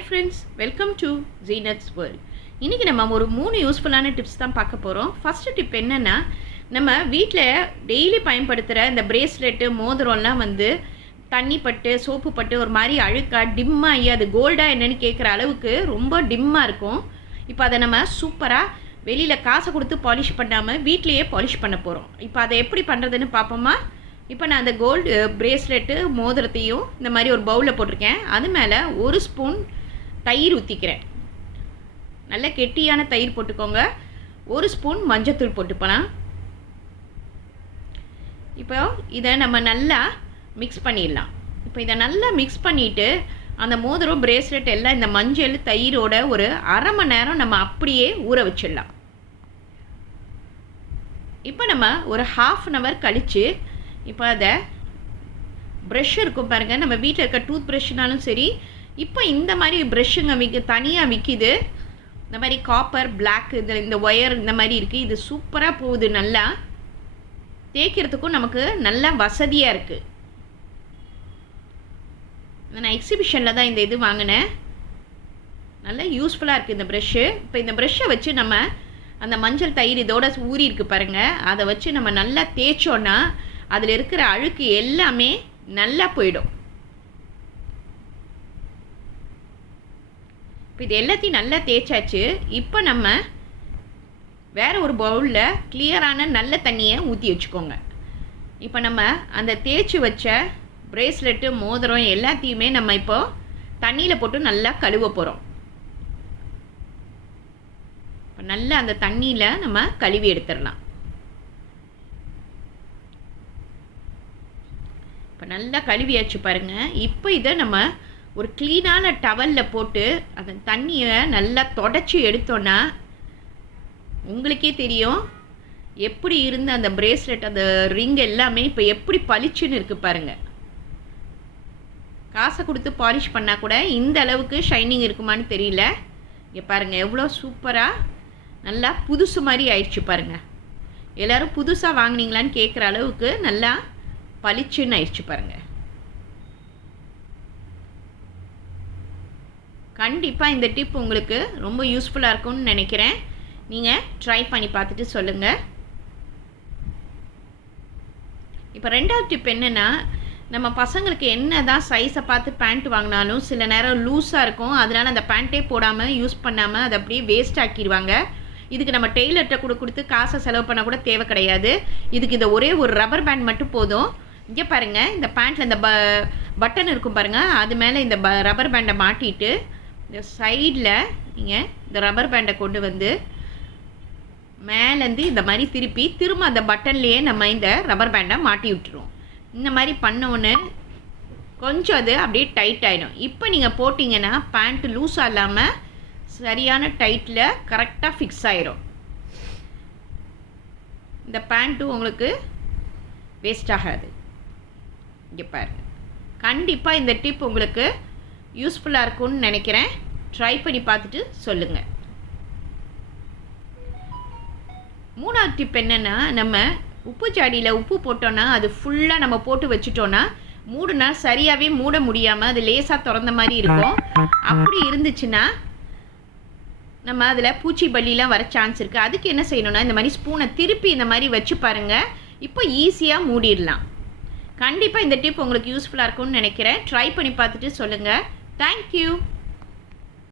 Hi friends, welcome to Zeenath's world. இன்றைக்கி நம்ம ஒரு 3 யூஸ்ஃபுல்லான டிப்ஸ் தான் பார்க்க போகிறோம். ஃபஸ்ட்டு டிப் என்னென்னா, நம்ம வீட்டில் டெய்லி பயன்படுத்துகிற இந்த பிரேஸ்லெட்டு மோதிரம்லாம் தண்ணி பட்டு சோப்பு பட்டு ஒரு மாதிரி அழுக்காக டிம்மாகி அது கோல்டாக என்னென்னு கேட்குற அளவுக்கு ரொம்ப டிம்மாக இருக்கும். இப்போ அதை நம்ம சூப்பராக வெளியில் காசை கொடுத்து பாலிஷ் பண்ணாமல் வீட்லேயே பாலிஷ் பண்ண போகிறோம். இப்போ அதை எப்படி பண்ணுறதுன்னு பார்ப்போமா? இப்போ நான் அந்த கோல்டு பிரேஸ்லெட்டு மோதிரத்தையும் இந்த மாதிரி ஒரு பவுலில் போட்டிருக்கேன். அது மேலே 1 ஸ்பூன் தயிர் ஊற்றிக்கிறேன். நல்ல கெட்டியான தயிர் போட்டுக்கோங்க. 1 ஸ்பூன் மஞ்சத்தூள் போட்டுப்பலாம். இப்போ இதை நம்ம நல்லா மிக்ஸ் பண்ணிடலாம். இப்போ இதை நல்லா மிக்ஸ் பண்ணிவிட்டு அந்த மோதிரம் பிரேஸ்லெட் எல்லாம் இந்த மஞ்சள் தயிரோட ஒரு அரை மணி நேரம் நம்ம அப்படியே ஊற வச்சிடலாம். இப்போ நம்ம ஒரு ½ அன் ஹவர் கழித்து இப்போ அதை ப்ரெஷ் இருக்கும் பாருங்கள், நம்ம வீட்டில் இருக்க டூத் ப்ரெஷ்னாலும் சரி, இப்போ இந்த மாதிரி ப்ரெஷ்ஷுங்க தனியாக விற்கிது. இந்த மாதிரி காப்பர் பிளாக் இந்த ஒயர் இந்த மாதிரி இருக்குது. இது சூப்பராக போகுது. நல்லா தேய்க்கிறதுக்கும் நமக்கு நல்லா வசதியாக இருக்குது. நான் எக்ஸிபிஷனில் தான் இந்த இது வாங்கினேன். நல்லா யூஸ்ஃபுல்லாக இருக்குது இந்த ப்ரெஷ்ஷு. இப்போ இந்த ப்ரெஷ்ஷை வச்சு நம்ம அந்த மஞ்சள் தயிர் இதோட ஊறி இருக்குது பாருங்கள், அதை வச்சு நம்ம நல்லா தேய்ச்சோன்னா அதில் இருக்கிற அழுக்கு எல்லாமே நல்லா போயிடும். இப்போ இது எல்லாத்தையும் நல்லா தேய்ச்சாச்சு. இப்போ நம்ம வேறு ஒரு பவுலில் கிளியரான நல்ல தண்ணியை ஊற்றி வச்சுக்கோங்க. இப்போ நம்ம அந்த தேய்ச்சி வச்ச பிரேஸ்லெட்டு மோதிரம் எல்லாத்தையுமே நம்ம இப்போ தண்ணியில் போட்டு நல்லா கழுவ போகிறோம். இப்போ நல்லா அந்த தண்ணியில் நம்ம கழுவி எடுத்துடலாம். இப்போ நல்லா கழுவியாச்சு பாருங்கள். இப்போ இதை நம்ம ஒரு க்ளீனான டவலில் போட்டு அந்த தண்ணியை நல்லா தொடச்சி எடுத்தோன்னா உங்களுக்கே தெரியும் எப்படி இருந்த அந்த பிரேஸ்லெட் அந்த ரிங் எல்லாமே இப்போ எப்படி பளிச்சுன்னு இருக்குது பாருங்கள். காசை கொடுத்து பாலிஷ் பண்ணால் கூட இந்த அளவுக்கு ஷைனிங் இருக்குமான்னு தெரியல. இங்கே பாருங்கள் எவ்வளோ சூப்பராக நல்லா புதுசு மாதிரி ஆயிடுச்சு பாருங்கள். எல்லோரும் புதுசாக வாங்கினீங்களான்னு கேட்குற அளவுக்கு நல்லா பளிச்சுன்னு ஆயிடுச்சு பாருங்கள். கண்டிப்பாக இந்த டிப் உங்களுக்கு ரொம்ப யூஸ்ஃபுல்லாக இருக்கும்னு நினைக்கிறேன். நீங்கள் ட்ரை பண்ணி பார்த்துட்டு சொல்லுங்கள். இப்போ ரெண்டாவது டிப் என்னென்னா, நம்ம பசங்களுக்கு என்ன தான் சைஸை பார்த்து பேண்ட் வாங்கினாலும் சில நேரம் லூஸாக இருக்கும். அதனால் அந்த பேண்ட்டே போடாமல் யூஸ் பண்ணாமல் அதை அப்படியே வேஸ்ட் ஆக்கிடுவாங்க. இதுக்கு நம்ம டெய்லர்கிட்ட கொடுத்து காசை செலவு பண்ண கூட தேவை கிடையாது. இதுக்கு இந்த ஒரே ஒரு ரப்பர் பேண்ட் மட்டும் போதும். இங்கே பாருங்கள், இந்த பேண்ட்டில் இந்த பட்டன் இருக்கும் பாருங்கள், அது மேலே இந்த ரப்பர் பேண்டை மாட்டிட்டு இந்த சைடில் நீங்கள் இந்த ரப்பர் பேண்டை கொண்டு மேலேருந்து இந்த மாதிரி திரும்ப அந்த பட்டன்லேயே நம்ம இந்த ரப்பர் பேண்டை மாட்டி விட்டுருவோம். இந்த மாதிரி பண்ணோன்னு கொஞ்சம் அது அப்படியே டைட் ஆகிடும். இப்போ நீங்கள் போட்டிங்கன்னா பேண்ட்டு லூஸாக இல்லாமல் சரியான டைட்டில் கரெக்டாக ஃபிக்ஸ் ஆகிடும். இந்த பேண்ட்டும் உங்களுக்கு வேஸ்ட் ஆகாது. இங்கே பாருங்கள், கண்டிப்பாக இந்த டிப் உங்களுக்கு யூஸ்ஃபுல்லாக இருக்கும்னு நினைக்கிறேன். ட்ரை பண்ணி பார்த்துட்டு சொல்லுங்கள். மூணாவது டிப் என்னென்னா, நம்ம உப்பு ஜாடியில் உப்பு போட்டோன்னா அது ஃபுல்லாக நம்ம போட்டு வச்சுட்டோன்னா மூடுனா சரியாகவே மூட முடியாமல் அது லேசாக திறந்த மாதிரி இருக்கும். அப்படி இருந்துச்சுன்னா நம்ம அதில் பூச்சி பல்லிலாம் வர சான்ஸ் இருக்குது. அதுக்கு என்ன செய்யணும்னா, இந்த மாதிரி ஸ்பூனை திருப்பி இந்த மாதிரி வச்சு பாருங்கள். இப்போ ஈஸியாக மூடிடலாம். கண்டிப்பாக இந்த டிப் உங்களுக்கு யூஸ்ஃபுல்லாக இருக்கும்னு நினைக்கிறேன். ட்ரை பண்ணி பார்த்துட்டு சொல்லுங்கள். தேங்க்யூ.